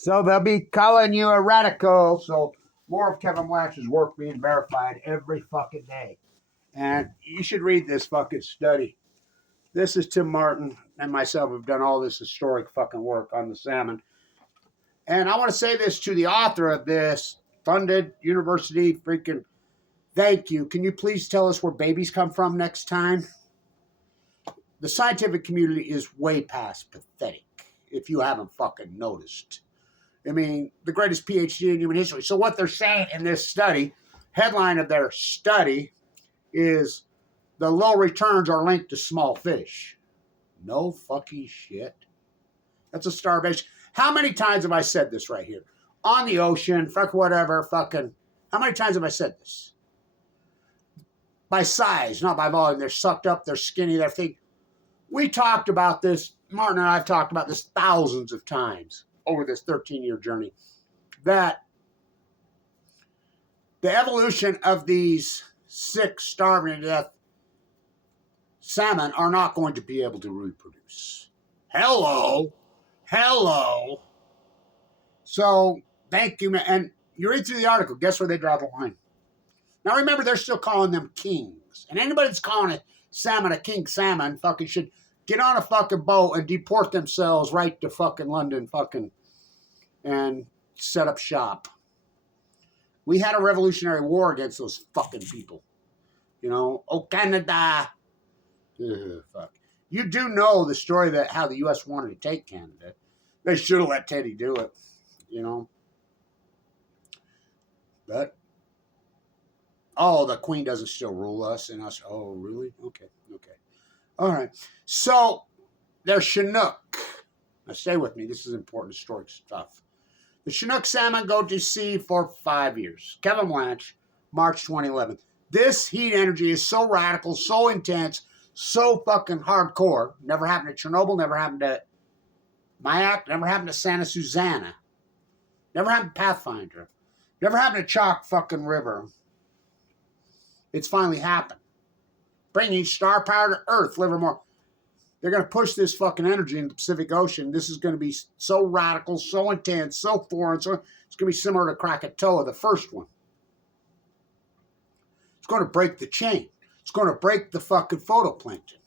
So they'll be calling you a radical. So more of Kevin Blanch's work being verified every fucking day. And you should read this fucking study. This is Tim Martin and myself have done all this historic fucking work on the salmon. And I want to say this to the author of this funded university freaking thank you. Can you please tell us where babies come from next time? The scientific community is way past pathetic, if you haven't fucking noticed. I mean, the greatest PhD in human history. So what they're saying in this study, headline of their study is the low returns are linked to small fish. No fucking shit. That's a starvation. How many times have I said this right here? On the ocean, fuck whatever, fucking. How many times have I said this? By size, not by volume. They're sucked up, they're skinny, they're thick. We talked about this, Martin and I have talked about this thousands of times over this 13-year journey, that the evolution of these sick, starving to death salmon are not going to be able to reproduce. Hello. So, thank you, man. And you read through the article, guess where they draw the line? Now, remember, they're still calling them kings. And anybody that's calling a salmon a king salmon fucking should get on a fucking boat and deport themselves right to fucking London fucking and set up shop. We had a revolutionary war against those fucking people. You know, oh, Canada. Ugh, fuck. You do know the story that how the U.S. wanted to take Canada. They should have let Teddy do it, you know. But, oh, the Queen doesn't still rule us and us. Oh, really? Okay. All right. So, they're Chinook. Now, stay with me. This is important historic stuff. The Chinook salmon go to sea for 5 years. Kevin Blanch, March 2011. This heat energy is so radical, so intense, so fucking hardcore. Never happened to Chernobyl, never happened to Mayak, never happened to Santa Susana. Never happened to Pathfinder. Never happened to Chalk fucking River. It's finally happened. Bringing star power to Earth, Livermore. They're going to push this fucking energy into the Pacific Ocean. This is going to be so radical, so intense, so foreign. So it's going to be similar to Krakatoa, the first one. It's going to break the chain. It's going to break the fucking photoplankton.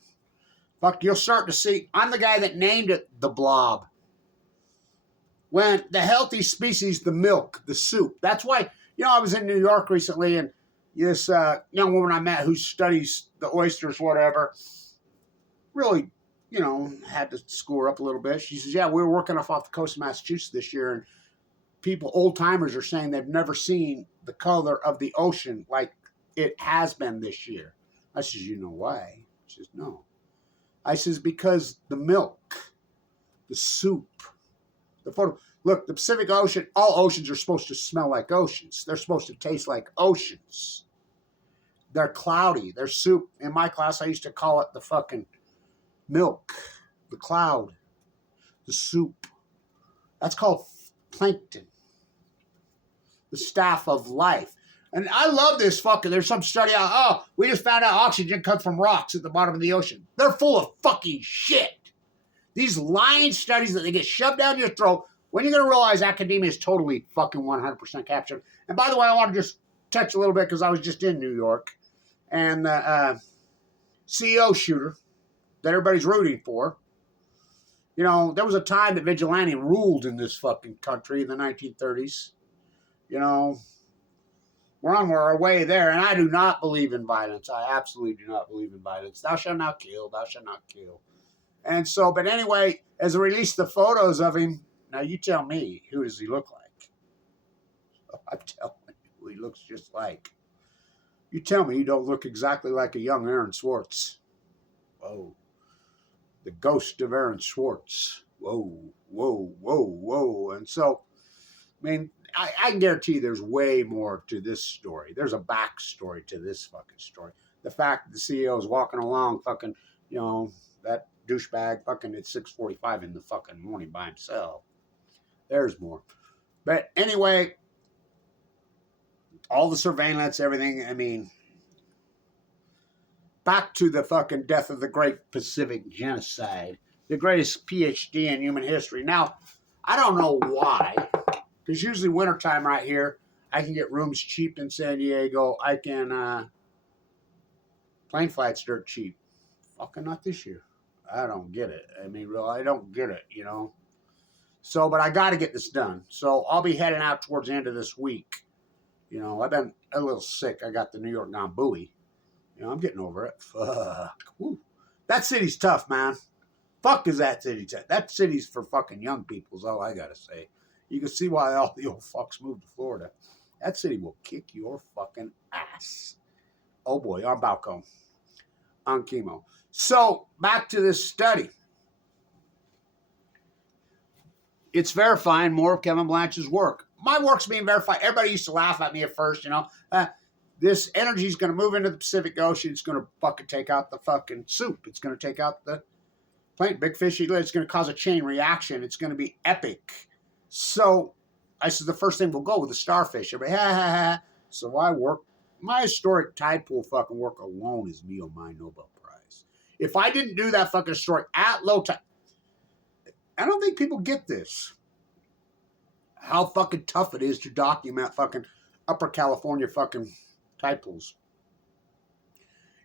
Fuck, you'll start to see. I'm the guy that named it the blob. When the healthy species, the milk, the soup. That's why, you know, I was in New York recently and this young woman I met who studies the oysters, whatever, really, you know, had to school her up a little bit. She says, yeah, we were working off the coast of Massachusetts this year, and people, old timers, are saying they've never seen the color of the ocean like it has been this year. I says, you know why? She says, no. I says, because the milk, the soup, the photo. Look, the Pacific Ocean, all oceans are supposed to smell like oceans. They're supposed to taste like oceans. They're cloudy. They're soup. In my class, I used to call it the fucking milk, the cloud, the soup. That's called plankton. The staff of life. And I love this fucking, there's some study out, oh, we just found out oxygen comes from rocks at the bottom of the ocean. They're full of fucking shit. These lying studies that they get shoved down your throat, when you're going to realize academia is totally fucking 100% captured. And by the way, I want to just touch a little bit because I was just in New York. And the CEO shooter that everybody's rooting for, you know, there was a time that vigilante ruled in this fucking country in the 1930s. You know, we're on our way there, and I do not believe in violence. I absolutely do not believe in violence. Thou shalt not kill, thou shalt not kill. And so, but anyway, as they released the photos of him, now you tell me, who does he look like? I'm telling you who he looks just like. You tell me he don't look exactly like a young Aaron Swartz. Whoa. The ghost of Aaron Swartz. Whoa. And so, I mean, I can guarantee there's way more to this story. There's a backstory to this fucking story. The fact that the CEO is walking along fucking, you know, that douchebag fucking at 6:45 in the fucking morning by himself. There's more. But anyway, all the surveillance, everything, I mean, back to the fucking death of the great Pacific genocide, the greatest PhD in human history. Now, I don't know why, because usually wintertime right here, I can get rooms cheap in San Diego. I can, plane flights dirt cheap. Fucking not this year. I don't get it. I mean, real, I don't get it, you know. So, but I got to get this done. So I'll be heading out towards the end of this week. You know, I've been a little sick. I got the New York gone buoy. You know, I'm getting over it. Fuck. Woo. That city's tough, man. Fuck is that city tough. That city's for fucking young people is all I got to say. You can see why all the old fucks moved to Florida. That city will kick your fucking ass. Oh boy, on balcony. On chemo. So, back to this study. It's verifying more of Kevin Blanch's work. My work's being verified. Everybody used to laugh at me at first, you know. This energy is going to move into the Pacific Ocean. It's going to fucking take out the fucking soup. It's going to take out the plant. Big fish eat. It's going to cause a chain reaction. It's going to be epic. So, I said the first thing we'll go with the starfish. Everybody, ha, ha, ha. So, I work. My historic tide pool fucking work alone is me on my Nobel Prize. If I didn't do that fucking historic at low tide, I don't think people get this. How fucking tough it is to document fucking Upper California fucking tide pools.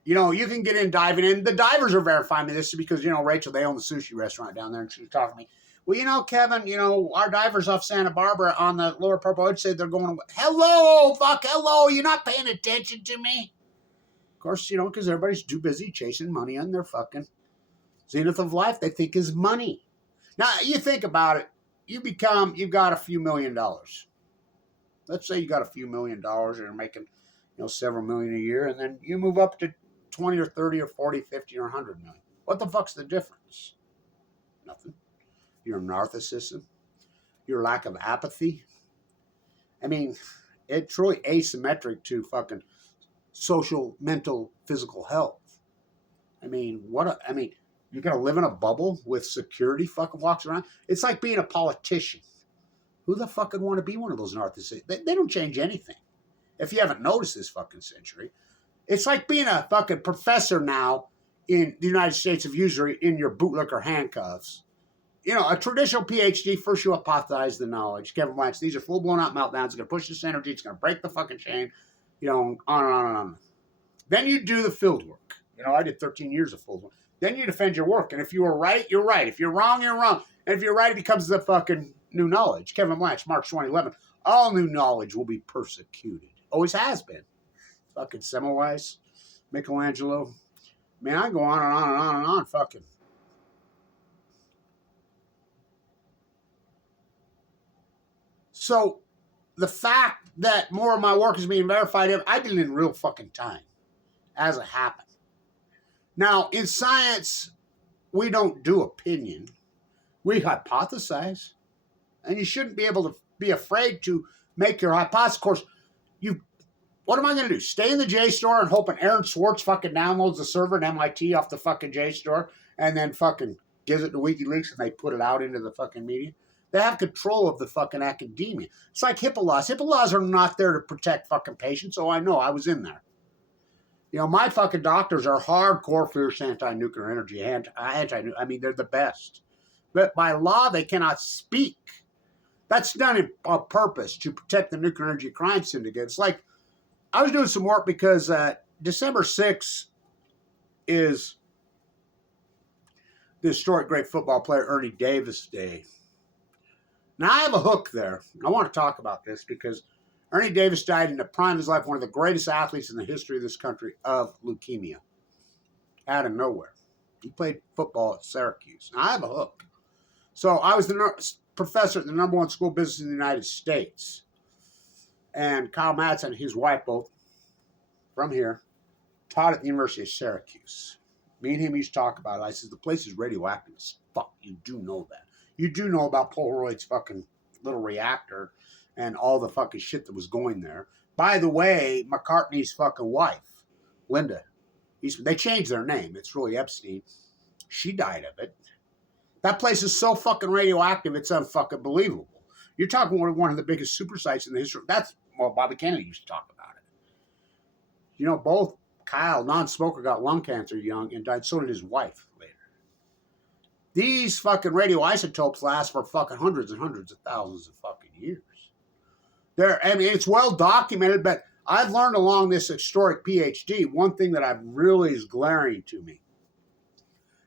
You know, you can get in diving in. The divers are verifying me this because, you know, Rachel, they own the sushi restaurant down there, and she was talking to me. Well, you know, Kevin, you know, our divers off Santa Barbara on the lower Purple, I'd say they're going, hello, fuck, hello, you're not paying attention to me? Of course, you know, because everybody's too busy chasing money on their fucking zenith of life they think is money. Now, you think about it. You've got a few $1 million. Let's say you got a few $1 million and you're making, you know, several million a year, and then you move up to 20 or 30 or 40, 50 or 100 million. What the fuck's the difference? Nothing. Your narcissism, your lack of apathy. I mean, it's really asymmetric to fucking social, mental, physical health. I mean, you're going to live in a bubble with security fucking walks around? It's like being a politician. Who the fuck would want to be one of those narcissists? They don't change anything. If you haven't noticed this fucking century. It's like being a fucking professor now in the United States of usury in your bootlicker handcuffs. You know, a traditional PhD, first you hypothesize the knowledge. Kevin Blanch, these are full blown out meltdowns. It's going to push this energy. It's going to break the fucking chain. You know, on and on and on. Then you do the field work. You know, I did 13 years of field work. Then you defend your work. And if you were right, you're right. If you're wrong, you're wrong. And if you're right, it becomes the fucking new knowledge. Kevin Blanch, March 2011. All new knowledge will be persecuted. Always has been. Fucking Semmelweis, Michelangelo. Man, I go on and on and on and on. Fucking. So, the fact that more of my work is being verified, I did it in real fucking time as it happened. Now, in science, we don't do opinion. We hypothesize. And you shouldn't be able to be afraid to make your hypothesis. Of course, what am I going to do? Stay in the JSTOR and hoping Aaron Swartz fucking downloads the server at MIT off the fucking JSTOR and then fucking gives it to WikiLeaks and they put it out into the fucking media? They have control of the fucking academia. It's like HIPAA laws. HIPAA laws are not there to protect fucking patients. Oh, I know. I was in there. You know, my fucking doctors are hardcore fierce anti-nuclear energy. I mean, they're the best. But by law, they cannot speak. That's done on purpose to protect the nuclear energy crime syndicate. It's like, I was doing some work because December 6th is the historic great football player Ernie Davis Day. Now, I have a hook there. I want to talk about this because Ernie Davis died in the prime of his life, one of the greatest athletes in the history of this country, of leukemia. Out of nowhere. He played football at Syracuse. Now, I have a hook. So I was the professor at the #1 school business in the United States. And Kyle Madsen and his wife, both from here, taught at the University of Syracuse. Me and him used to talk about it. I said, the place is radioactive as fuck. You do know that. You do know about Polaroid's fucking little reactor and all the fucking shit that was going there. By the way, McCartney's fucking wife, Linda, they changed their name. It's really Epstein. She died of it. That place is so fucking radioactive, it's unfucking believable. You're talking one of the biggest super sites in the history. That's, well, Bobby Kennedy used to talk about it. You know, both Kyle, non-smoker, got lung cancer young and died. So did his wife later. These fucking radioisotopes last for fucking hundreds and hundreds of thousands of fucking years. I mean, it's well documented, but I've learned along this historic PhD, one thing that I've really is glaring to me.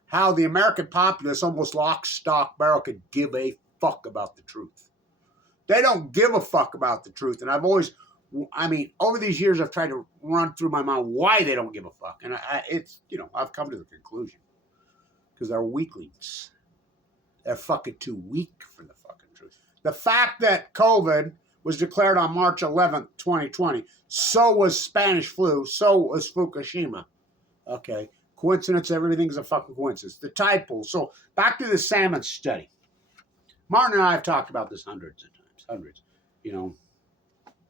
How the American populace, almost lock, stock, barrel, could give a fuck about the truth. They don't give a fuck about the truth. And I've always, I mean, over these years, I've tried to run through my mind why they don't give a fuck. And it's, you know, I've come to the conclusion. Because they're weaklings. They're fucking too weak for the fucking truth. The fact that COVID was declared on March 11th, 2020, so was Spanish flu, so was Fukushima. Okay. Coincidence, everything's a fucking coincidence. The tide pool. So back to the salmon study. Martin and I have talked about this hundreds of times. Hundreds. You know,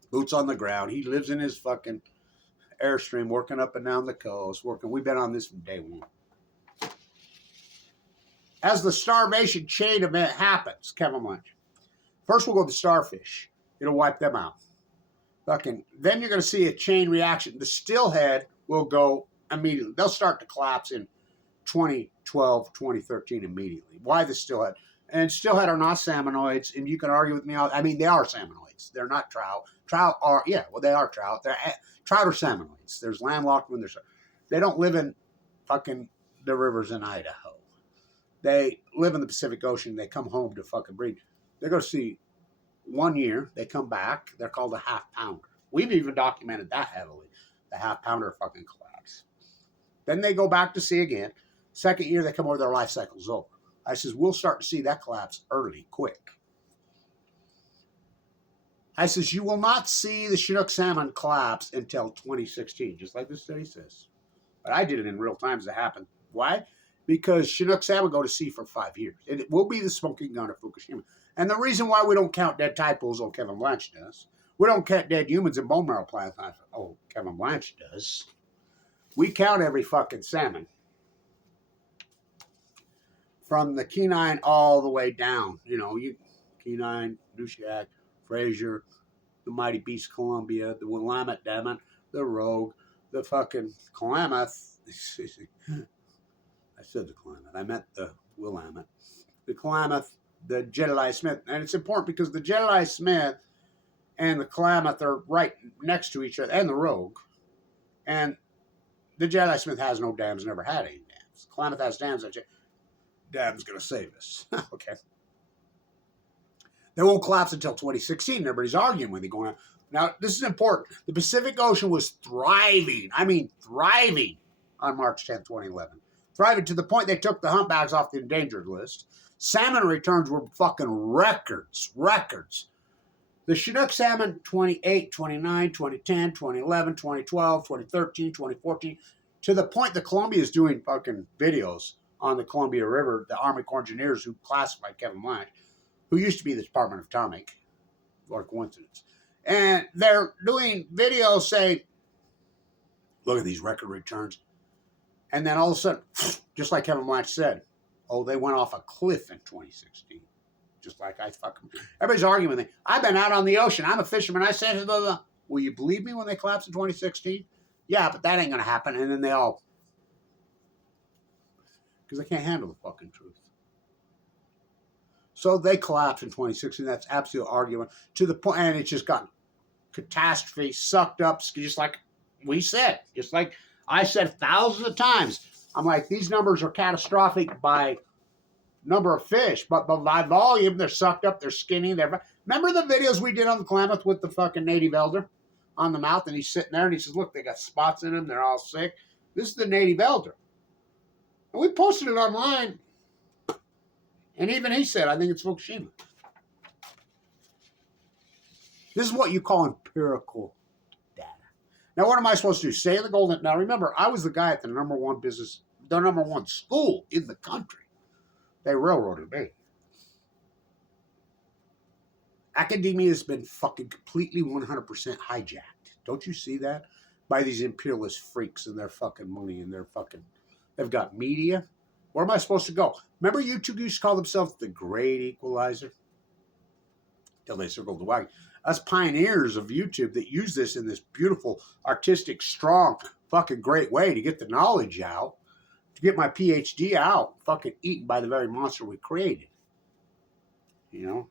boots on the ground. He lives in his fucking Airstream, working up and down the coast, working. We've been on this from day one. As the starvation chain event happens, Kevin Blanch. First we'll go to the starfish. It'll wipe them out. Fucking. Then you're going to see a chain reaction. The stillhead will go immediately. They'll start to collapse in 2012, 2013 immediately. Why the stillhead? And stillhead are not salmonoids, and you can argue with me. I mean, they are salmonoids. They're not trout. Trout are, yeah, well, they are trout. Trout are salmonoids. There's landlocked when there's. They don't live in fucking the rivers in Idaho. They live in the Pacific Ocean. They come home to fucking breed. They go to sea 1 year. They come back. They're called a half pounder. We've even documented that heavily. The half pounder fucking collapse. Then they go back to sea again. Second year, they come over, their life cycle's over. I says, we'll start to see that collapse early, quick. I says, you will not see the Chinook salmon collapse until 2016, just like the study says. But I did it in real time as it happened. Why? Because Chinook salmon go to sea for 5 years. It will be the smoking gun of Fukushima. And the reason why we don't count dead tide pools, oh, Kevin Blanch does. We don't count dead humans in bone marrow plants, oh, Kevin Blanch does. We count every fucking salmon. From the Kenai all the way down. You know, Kenai, Nushak, Fraser, the Mighty Beast Columbia, the Willamette, damn it, the Rogue, the fucking Klamath. I said the Klamath. I meant the Willamette. The Klamath, the Jedediah Smith. And it's important because the Jedediah Smith and the Klamath are right next to each other, and the Rogue. And the Jedediah Smith has no dams, never had any dams. Klamath has dams. Dam's going to save us. Okay. They won't collapse until 2016. Everybody's arguing with it going on. Now, this is important. The Pacific Ocean was thriving. I mean, thriving on March 10th, 2011. Thriving to the point they took the humpbacks off the endangered list. Salmon returns were fucking records. The Chinook salmon, 28, 29, 2010, 2011, 2012, 2013, 2014, to the point the Columbia is doing fucking videos on the Columbia River, the Army Corps engineers who classified Kevin Blanch, who used to be the Department of Atomic, what a coincidence. And they're doing videos saying, look at these record returns. And then all of a sudden, just like Kevin Blanch said, oh, they went off a cliff in 2016. Just like I fucking... Everybody's arguing with me. I've been out on the ocean. I'm a fisherman. I said, blah, blah, blah. Will you believe me when they collapsed in 2016? Yeah, but that ain't going to happen. And then they all... Because they can't handle the fucking truth. So they collapsed in 2016. That's absolute argument. To the point, and it's just gotten catastrophe, sucked up, just like we said. Just like I said thousands of times. I'm like, these numbers are catastrophic by number of fish, but by volume, they're sucked up, they're skinny. Remember the videos we did on the Klamath with the fucking native elder on the mouth? And he's sitting there and he says, look, they got spots in them. They're all sick. This is the native elder. And we posted it online. And even he said, I think it's Fukushima. This is what you call empirical data. Now, what am I supposed to do? Stay in the golden... Now, remember, I was the guy at the number one school in the country. They railroaded me. Academia has been fucking completely 100% hijacked. Don't you see that? By these imperialist freaks and their fucking money and their fucking... They've got media. Where am I supposed to go? Remember YouTube used to call themselves the Great Equalizer? Till they circled the wagon. Us pioneers of YouTube that use this in this beautiful, artistic, strong, fucking great way to get the knowledge out, to get my PhD out, fucking eaten by the very monster we created. You know?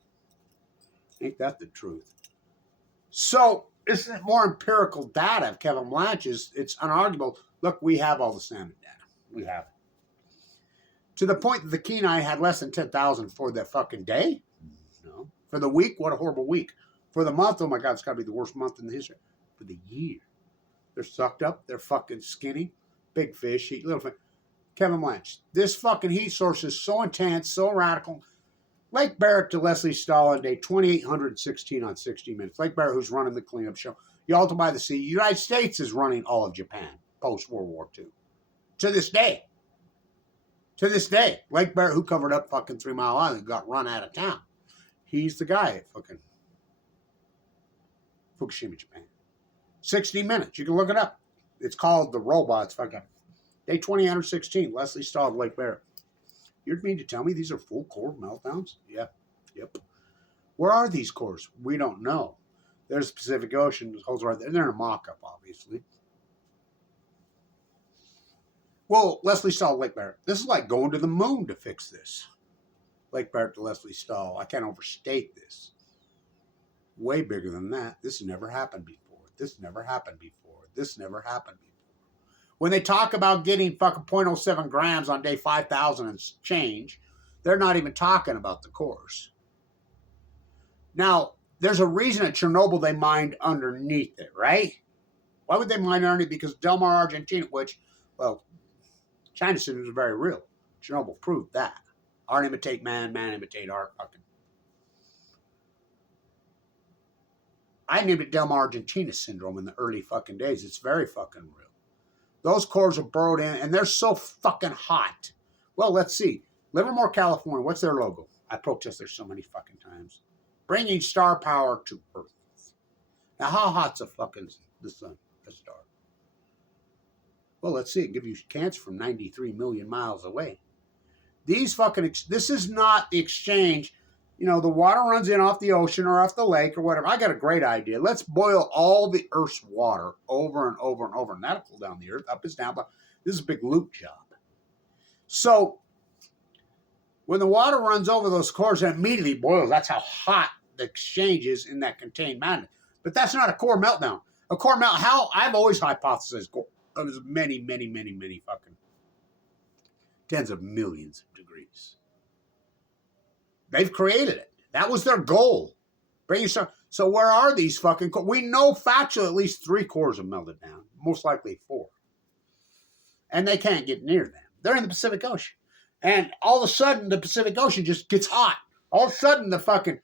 Ain't that the truth? So, isn't it more empirical data of Kevin Blanch's? It's unarguable. Look, we have all the salmon data. We have it. To the point that the Kenai had less than 10,000 for the fucking day? No. For the week? What a horrible week. For the month? Oh my God, it's got to be the worst month in the history. For the year. They're sucked up. They're fucking skinny. Big fish eat little fish. Kevin Blanch. This fucking heat source is so intense, so radical. Lake Barrett to Leslie Stahl on day 2816 on 60 Minutes. Lake Barrett, who's running the cleanup show. Yalta by the Sea. United States is running all of Japan post-World War II. To this day. To this day. Lake Barrett, who covered up fucking 3 Mile Island, got run out of town. He's the guy at fucking Fukushima, Japan. 60 Minutes. You can look it up. It's called The Robots. Fucking day 2816. Leslie Stahl of Lake Barrett. You mean to tell me these are full core meltdowns? Yeah. Yep. Where are these cores? We don't know. There's the Pacific Ocean. Holds right there. They're in a mock-up, obviously. Well, Leslie Stahl, Lake Barrett. This is like going to the moon to fix this. Lake Barrett to Leslie Stahl. I can't overstate this. Way bigger than that. This never happened before. This never happened before. This never happened before. When they talk about getting fucking 0.07 grams on day 5,000 and change, they're not even talking about the cores. Now, there's a reason at Chernobyl they mined underneath it, right? Why would they mine underneath? Because Del Mar, Argentina, which, well, China syndrome is very real. Chernobyl proved that. Art imitate man, man imitate art. Fucking. I named it Del Mar, Argentina syndrome in the early fucking days. It's very fucking real. Those cores are burrowed in, and they're so fucking hot. Well, let's see. Livermore, California. What's their logo? I protest there so many fucking times. Bringing star power to Earth. Now, how hot's the sun, a star? Well, let's see. It gives you cancer from 93 million miles away. These fucking, this is not the exchange. You know, the water runs in off the ocean or off the lake or whatever. I got a great idea. Let's boil all the Earth's water over and over and over, and that'll cool down the Earth. Up is down. But this is a big loop job. So, when the water runs over those cores, it immediately boils. That's how hot the exchange is in that contained magnet. But that's not a core meltdown. A core melt, how I've always hypothesized there's many fucking tens of millions of degrees. They've created it. That was their goal. So where are these fucking cores? We know factually at least 3 cores have melted down. Most likely 4. And they can't get near them. They're in the Pacific Ocean. And all of a sudden, the Pacific Ocean just gets hot. All of a sudden, the fucking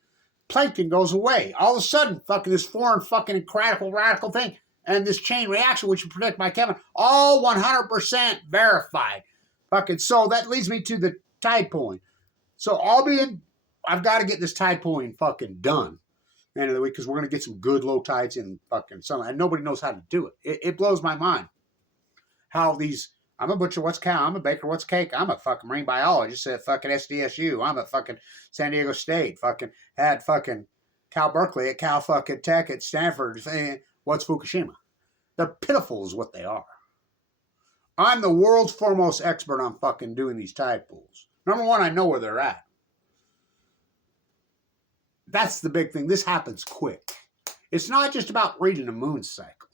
plankton goes away. All of a sudden, fucking this foreign fucking incredible radical thing and this chain reaction, which is predicted by Kevin, all 100% verified. Fucking, so that leads me to the tide pooling. So I've got to get this tide pooling fucking done end of the week because we're going to get some good low tides in fucking summer. And nobody knows how to do it. It blows my mind how these, I'm a butcher, what's cow? I'm a baker, what's cake? I'm a fucking marine biologist at fucking SDSU. I'm a fucking San Diego State. Fucking had fucking Cal Berkeley at Cal fucking Tech at Stanford. What's Fukushima? They're pitiful is what they are. I'm the world's foremost expert on fucking doing these tide pools. Number one, I know where they're at. That's the big thing. This happens quick. It's not just about reading the moon cycle.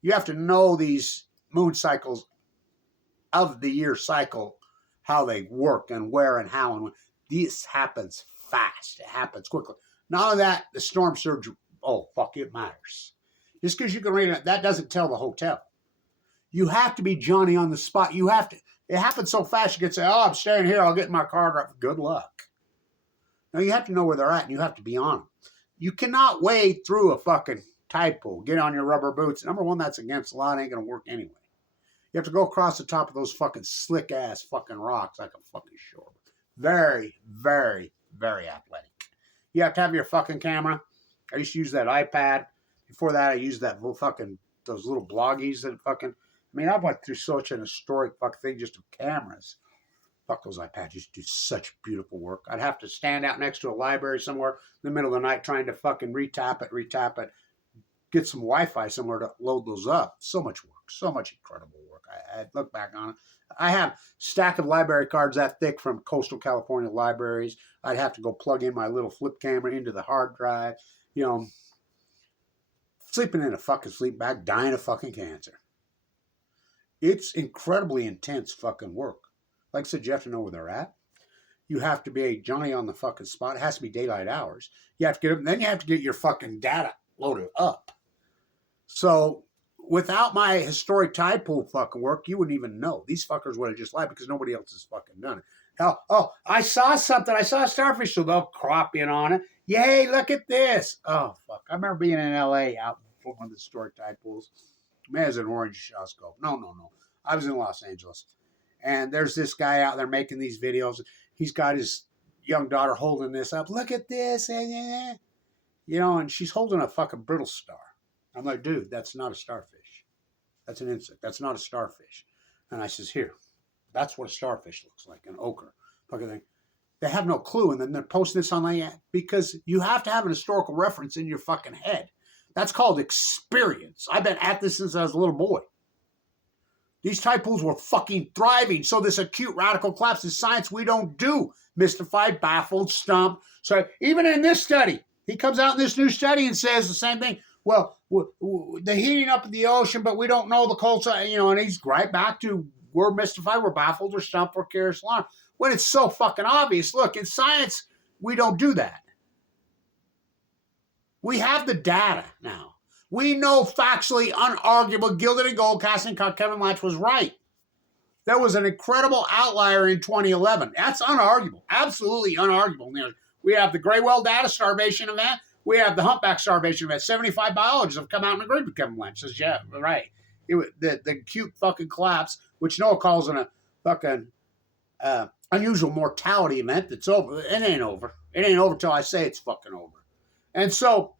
You have to know these moon cycles of the year cycle, how they work and where and how and when. This happens fast. It happens quickly. Not only that, the storm surge, oh, fuck, it matters. Just because you can read it, that doesn't tell the hotel. You have to be Johnny on the spot. You have to. It happens so fast, you can say, oh, I'm staying here. I'll get in my car. Good luck. Now, you have to know where they're at, and you have to be on them. You cannot wade through a fucking tide pool. Get on your rubber boots. Number one, that's against the law. It ain't going to work anyway. You have to go across the top of those fucking slick-ass fucking rocks like a fucking shore. Very, very, very athletic. You have to have your fucking camera. I used to use that iPad. Before that, I used that fucking, those little bloggies that fucking, I mean, I went through such an historic fucking thing just of cameras. Fuck those iPads. Used to do such beautiful work. I'd have to stand out next to a library somewhere in the middle of the night trying to fucking retap it, get some Wi-Fi somewhere to load those up. So much work. So much incredible work. I look back on it. I have a stack of library cards that thick from coastal California libraries. I'd have to go plug in my little flip camera into the hard drive. You know, sleeping in a fucking sleep bag, dying of fucking cancer. It's incredibly intense fucking work. Like I said, you have to know where they're at. You have to be a Johnny on the fucking spot. It has to be daylight hours. You have to get up, and then you have to get your fucking data loaded up. So without my historic tide pool fucking work, you wouldn't even know. These fuckers would have just lied because nobody else has fucking done it. Hell, oh, I saw something. I saw a starfish, so they'll crop in on it. Yay, look at this. Oh, fuck. I remember being in L.A. out in one of the historic tide pools. Man, it was an orange scope. No. I was in Los Angeles. And there's this guy out there making these videos. He's got his young daughter holding this up. Look at this. You know, and she's holding a fucking brittle star. I'm like, dude, that's not a starfish. That's an insect. That's not a starfish. And I says, here, that's what a starfish looks like, an ochre. Fucking thing. They have no clue. And then they're posting this online because you have to have an historical reference in your fucking head. That's called experience. I've been at this since I was a little boy. These tide pools were fucking thriving. So this acute radical collapse is science we don't do. Mystified, baffled, stumped. So even in this study, he comes out in this new study and says the same thing. Well, the heating up of the ocean, but we don't know the cold side, you know, and he's right back to we're mystified, we're baffled, we're stumped, we're curious, alarmed. When it's so fucking obvious. Look, in science, we don't do that. We have the data now. We know factually, unarguable, gilded and gold casting Kevin Blanch was right. There was an incredible outlier in 2011. That's unarguable. Absolutely unarguable. We have the gray well data starvation event. We have the humpback starvation event. 75 biologists have come out and agreed with Kevin Blanch. Says, yeah, right. The acute fucking collapse, which Noah calls a fucking unusual mortality event that's over. It ain't over. It ain't over till I say it's fucking over. And so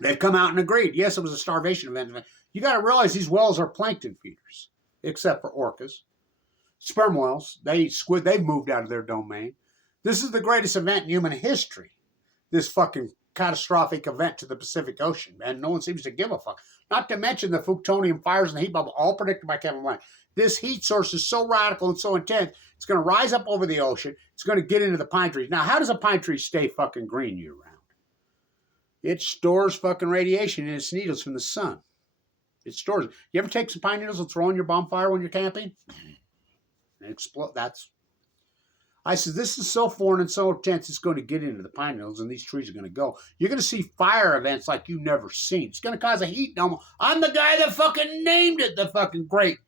they've come out and agreed. Yes, it was a starvation event. You got to realize these whales are plankton feeders, except for orcas. Sperm whales, they eat squid. They've moved out of their domain. This is the greatest event in human history. This fucking catastrophic event to the Pacific Ocean, and no one seems to give a fuck. Not to mention the Fukushima fires and the heat bubble, all predicted by Kevin Blanch. This heat source is so radical and so intense, it's going to rise up over the ocean. It's going to get into the pine trees. Now, how does a pine tree stay fucking green year round? It stores fucking radiation in its needles from the sun. It stores it. You ever take some pine needles and throw in your bonfire when you're camping? And explode. I said, this is so foreign and so intense, it's going to get into the pine needles and these trees are going to go. You're going to see fire events like you've never seen. It's going to cause a heat dome. I'm the guy that fucking named it the fucking Great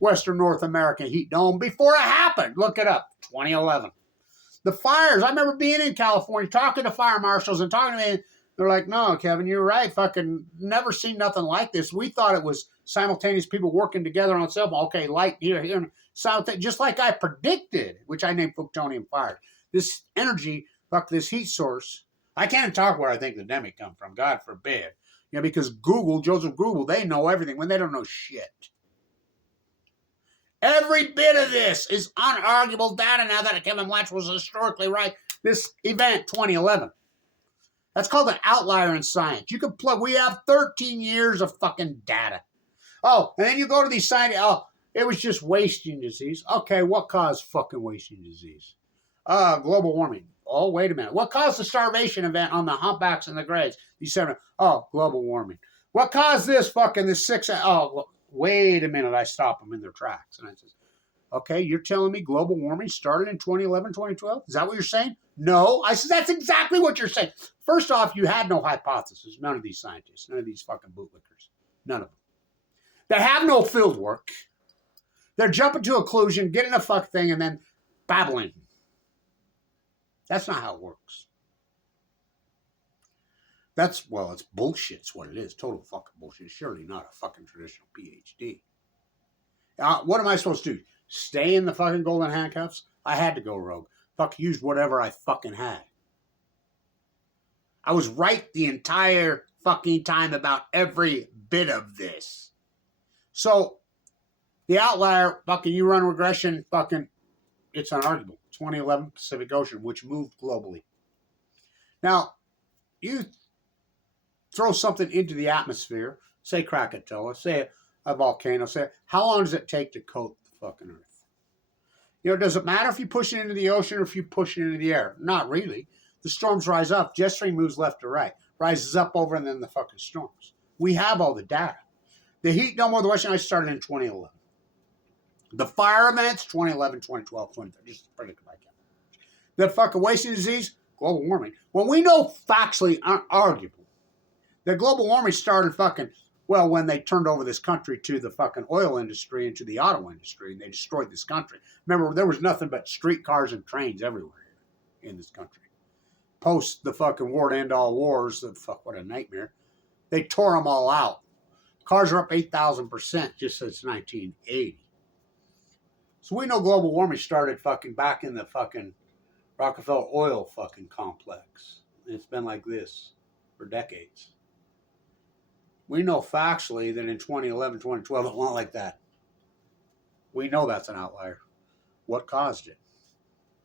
Western North American Heat Dome before it happened. Look it up, 2011. The fires, I remember being in California, talking to fire marshals and talking to me. They're like, no, Kevin, you're right. Fucking never seen nothing like this. We thought it was simultaneous people working together on cell phone. Okay, light here, just like I predicted, which I named Fukushima fire. This energy, this heat source. I can't talk where I think the demi come from. God forbid. You know, because Joseph Google, they know everything when they don't know shit. Every bit of this is unarguable data now that Kevin Blanch was historically right. This event, 2011. That's called an outlier in science. You can plug, we have 13 years of fucking data. Oh, and then you go to these scientists, oh, it was just wasting disease. Okay, what caused fucking wasting disease? Global warming. Oh, wait a minute. What caused the starvation event on the humpbacks and the grays? Oh, global warming. What caused this six? Oh, wait a minute. I stop them in their tracks. And I says, okay, you're telling me global warming started in 2011, 2012? Is that what you're saying? No. I said, that's exactly what you're saying. First off, you had no hypothesis. None of these scientists, none of these fucking bootlickers. None of them. They have no field work. They're jumping to a conclusion, getting a fuck thing, and then babbling. That's not how it works. It's bullshit. It's what it is. Total fucking bullshit. It's surely not a fucking traditional PhD. What am I supposed to do? Stay in the fucking golden handcuffs? I had to go rogue. Used whatever I fucking had. I was right the entire fucking time about every bit of this. So, the outlier, you run regression, it's unarguable. 2011 Pacific Ocean, which moved globally. Now, you throw something into the atmosphere, say Krakatoa, say a volcano. Say, how long does it take to coat the fucking Earth? You know, does it matter if you push it into the ocean or if you push it into the air? Not really. The storms rise up. Jet stream moves left to right. Rises up over and then the fucking storms. We have all the data. The heat dome of the Western Ice started in 2011. The fire events, 2011, 2012, 2013. Just predicted by Kevin. The fucking wasting disease, global warming. When we know factually, arguable, that global warming started fucking, well, when they turned over this country to the fucking oil industry and to the auto industry, and they destroyed this country. Remember, there was nothing but streetcars and trains everywhere in this country. Post the fucking war to end all wars, the fuck, what a nightmare. They tore them all out. Cars are up 8,000% just since 1980. So we know global warming started fucking back in the fucking Rockefeller oil fucking complex. It's been like this for decades. We know factually that in 2011, 2012, it went like that. We know that's an outlier. What caused it?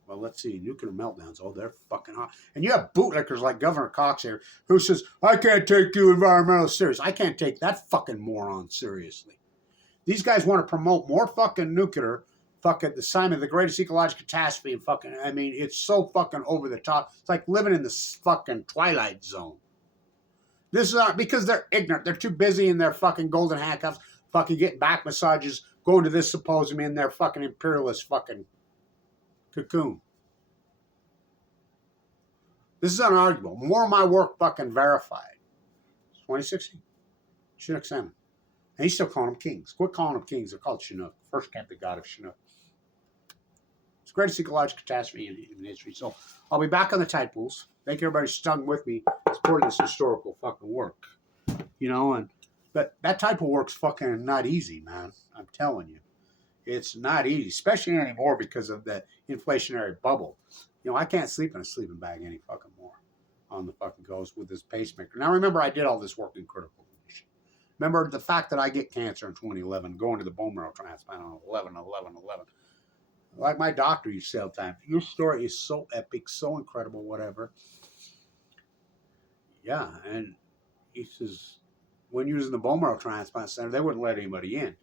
Well, let's see. Nuclear meltdowns. Oh, they're fucking hot. And you have bootlickers like Governor Cox here who says, I can't take you environmental serious. I can't take that fucking moron seriously. These guys want to promote more fucking nuclear, fucking the sign of the greatest ecological catastrophe and fucking, I mean, it's so fucking over the top. It's like living in this fucking twilight zone. This is because they're ignorant. They're too busy in their fucking golden handcuffs, fucking getting back massages, going to this symposium in their fucking imperialist fucking cocoon. This is unarguable. More of my work fucking verified. 2016. Chinook salmon. And he's still calling them kings. Quit calling them kings. They're called Chinook. First camp, the god of Chinook. It's the greatest ecological catastrophe in history. So I'll be back on the tide pools. Thank you, everybody stung with me supporting this historical fucking work. You know, but that tide pool work's fucking not easy, man. I'm telling you. It's not easy, especially anymore because of the inflationary bubble. You know, I can't sleep in a sleeping bag any fucking more on the fucking coast with this pacemaker. Now, remember, I did all this work in critical condition. Remember the fact that I get cancer in 2011, going to the bone marrow transplant on 11/11/11. Like my doctor used to say all the time, your story is so epic, so incredible, whatever. Yeah, and he says, when you was in the bone marrow transplant center, they wouldn't let anybody in.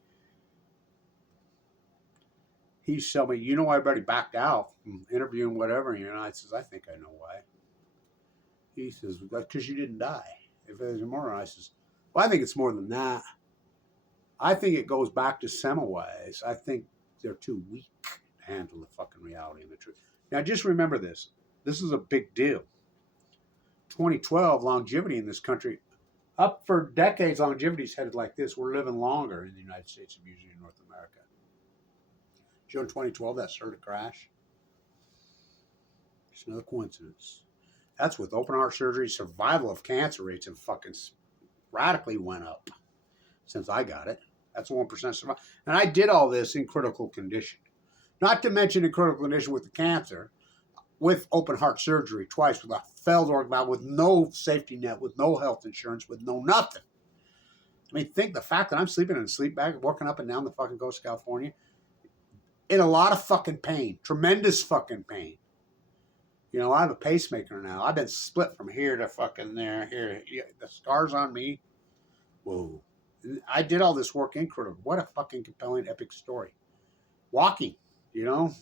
He told me, you know why everybody backed out from interviewing whatever? You know, I says, I think I know why. He says, because you didn't die. If there's more, I says, well, I think it's more than that. I think it goes back to Semmelweis. I think they're too weak to handle the fucking reality and the truth. Now, just remember this. This is a big deal. 2012, longevity in this country, up for decades, longevity's headed like this. We're living longer in the United States and usually in North America. June 2012, that started to crash. It's another coincidence. That's with open heart surgery. Survival of cancer rates have fucking radically went up since I got it. That's 1% survival. And I did all this in critical condition. Not to mention in critical condition with the cancer, with open heart surgery twice, with a failed organ valve, with no safety net, with no health insurance, with no nothing. I mean, think the fact that I'm sleeping in a sleep bag, walking up and down the fucking coast of California, in a lot of fucking pain, tremendous fucking pain. You know, I have a pacemaker now. I've been split from here to fucking there, here. The scars on me. Whoa. I did all this work in critical. What a fucking compelling, epic story. Walking, you know,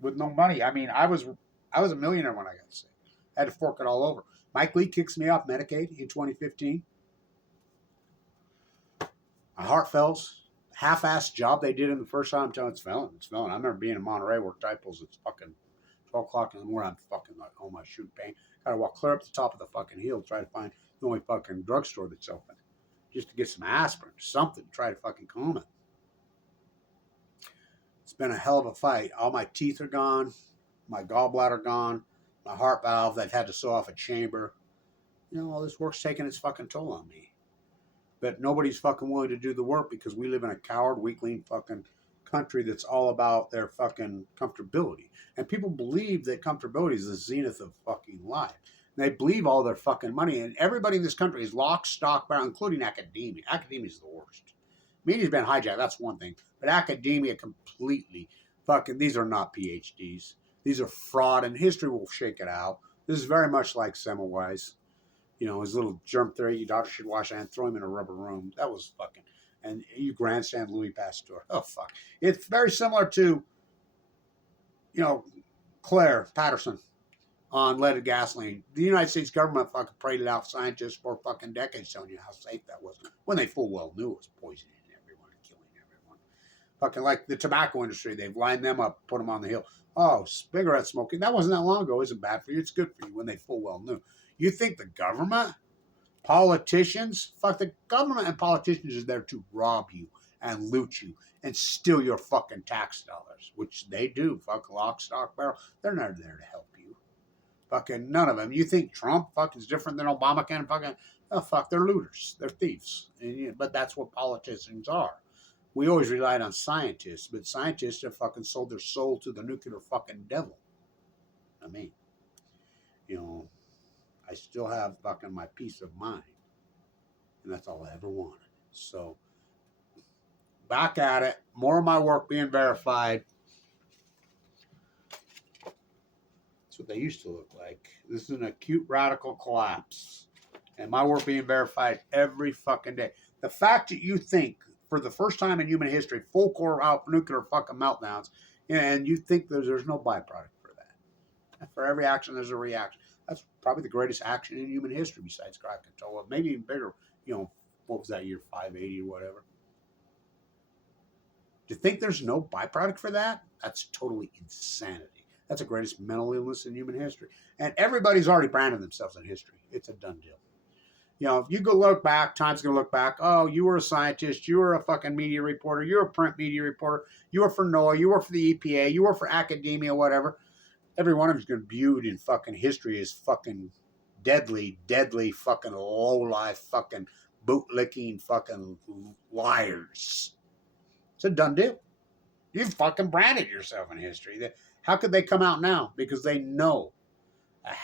with no money. I mean, I was a millionaire when I got sick. I had to fork it all over. Mike Lee kicks me off Medicaid in 2015. My heart fails. Half-assed job they did in the first time. I'm telling you, it's failing. It's failing. I remember being in Monterey where typos, it's fucking 12 o'clock in the morning. I'm fucking like, oh my shoot pain. Got to walk clear up the top of the fucking hill to try to find the only fucking drugstore that's open. Just to get some aspirin, something to try to fucking calm it. It's been a hell of a fight. All my teeth are gone. My gallbladder gone. My heart valve, they've had to sew off a chamber. You know, all this work's taking its fucking toll on me. But nobody's fucking willing to do the work because we live in a coward, weakling fucking country that's all about their fucking comfortability. And people believe that comfortability is the zenith of fucking life. And they believe all their fucking money. And everybody in this country is lock, stock, barrel, including academia. Academia is the worst. Media's been hijacked, that's one thing. But academia completely fucking, these are not PhDs. These are fraud, and history will shake it out. This is very much like Semmelweis. You know, his little germ theory, your doctor should wash your hand, throw him in a rubber room. That was fucking, and you grandstand Louis Pasteur. Oh, fuck. It's very similar to, you know, Claire Patterson on leaded gasoline. The United States government fucking paraded out scientists for fucking decades telling you how safe that was, when they full well knew it was poisoning everyone and killing everyone. Fucking like the tobacco industry, they've lined them up, put them on the hill. Oh, cigarette smoking, that wasn't that long ago. Isn't bad for you. It's good for you, when they full well knew. You think the government, politicians, fuck, the government and politicians is there to rob you and loot you and steal your fucking tax dollars, which they do. Fuck, lock, stock, barrel. They're not there to help you. Fucking none of them. You think Trump fucking is different than Obama can? Fucking, oh fuck, they're looters. They're thieves. But that's what politicians are. We always relied on scientists, but scientists have fucking sold their soul to the nuclear fucking devil. I mean, you know, I still have fucking my peace of mind. And that's all I ever wanted. So, back at it. More of my work being verified. That's what they used to look like. This is an acute radical collapse. And my work being verified every fucking day. The fact that you think, for the first time in human history, full core out nuclear fucking meltdowns, and you think there's no byproduct for that. For every action, there's a reaction. That's probably the greatest action in human history besides Krakatoa. Maybe even bigger. You know, what was that year, 580 or whatever? To think there's no byproduct for that, that's totally insanity. That's the greatest mental illness in human history. And everybody's already branded themselves in history. It's a done deal. You know, if you go look back, time's going to look back. Oh, you were a scientist. You were a fucking media reporter. You were a print media reporter. You were for NOAA. You were for the EPA. You were for academia, whatever. Every one of them is going to be viewed in fucking history as fucking deadly, deadly fucking low-life fucking bootlicking fucking liars. It's a done deal. You've fucking branded yourself in history. How could they come out now? Because they know.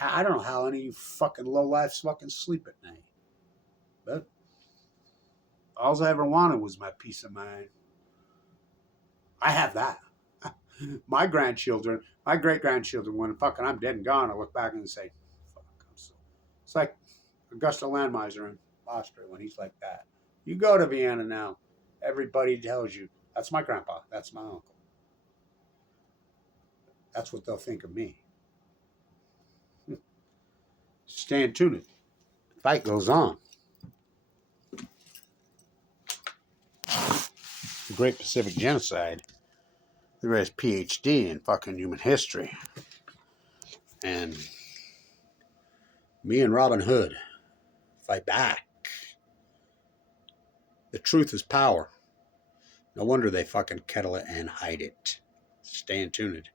I don't know how any fucking low-lifes fucking sleep at night. But all I ever wanted was my peace of mind. I have that. My grandchildren, my great-grandchildren, when fucking I'm dead and gone, I look back and say, fuck, I'm so... It's like Augusta Landmeiser in Austria when he's like that. You go to Vienna now, everybody tells you, that's my grandpa, that's my uncle. That's what they'll think of me. Stay tuned. The fight goes on. The Great Pacific Genocide. The greatest PhD in fucking human history. And me and Robin Hood fight back. The truth is power. No wonder they fucking kettle it and hide it. Stay tuned.